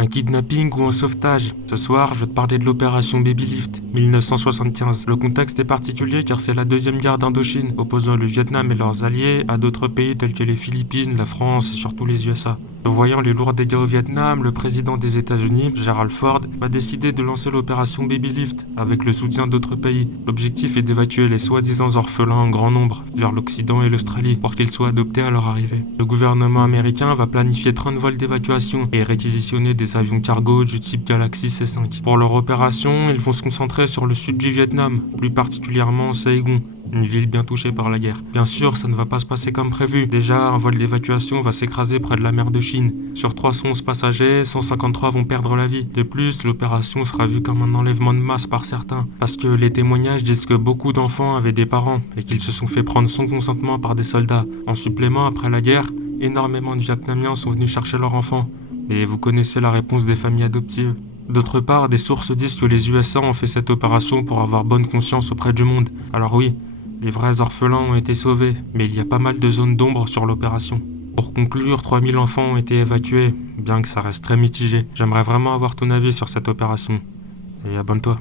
Un kidnapping ou un sauvetage? Ce soir, je vais te parler de l'opération Babylift, 1975. Le contexte est particulier car c'est la deuxième guerre d'Indochine, opposant le Vietnam et leurs alliés à d'autres pays tels que les Philippines, la France et surtout les USA. Voyant les lourds dégâts au Vietnam, le président des États-Unis, Gerald Ford, a décidé de lancer l'opération Babylift avec le soutien d'autres pays. L'objectif est d'évacuer les soi-disant orphelins en grand nombre vers l'Occident et l'Australie pour qu'ils soient adoptés à leur arrivée. Le gouvernement américain va planifier 30 vols d'évacuation et réquisitionner des avions cargo du type Galaxy C5. Pour leur opération, ils vont se concentrer sur le sud du Vietnam, plus particulièrement Saigon, une ville bien touchée par la guerre. Bien sûr, ça ne va pas se passer comme prévu. Déjà, un vol d'évacuation va s'écraser près de la mer de Chine. Sur 311 passagers, 153 vont perdre la vie. De plus, l'opération sera vue comme un enlèvement de masse par certains, parce que les témoignages disent que beaucoup d'enfants avaient des parents et qu'ils se sont fait prendre sans consentement par des soldats. En supplément, après la guerre, énormément de Vietnamiens sont venus chercher leurs enfants. Et vous connaissez la réponse des familles adoptives. D'autre part, des sources disent que les USA ont fait cette opération pour avoir bonne conscience auprès du monde. Alors oui, les vrais orphelins ont été sauvés, mais il y a pas mal de zones d'ombre sur l'opération. Pour conclure, 3000 enfants ont été évacués, bien que ça reste très mitigé. J'aimerais vraiment avoir ton avis sur cette opération. Et abonne-toi.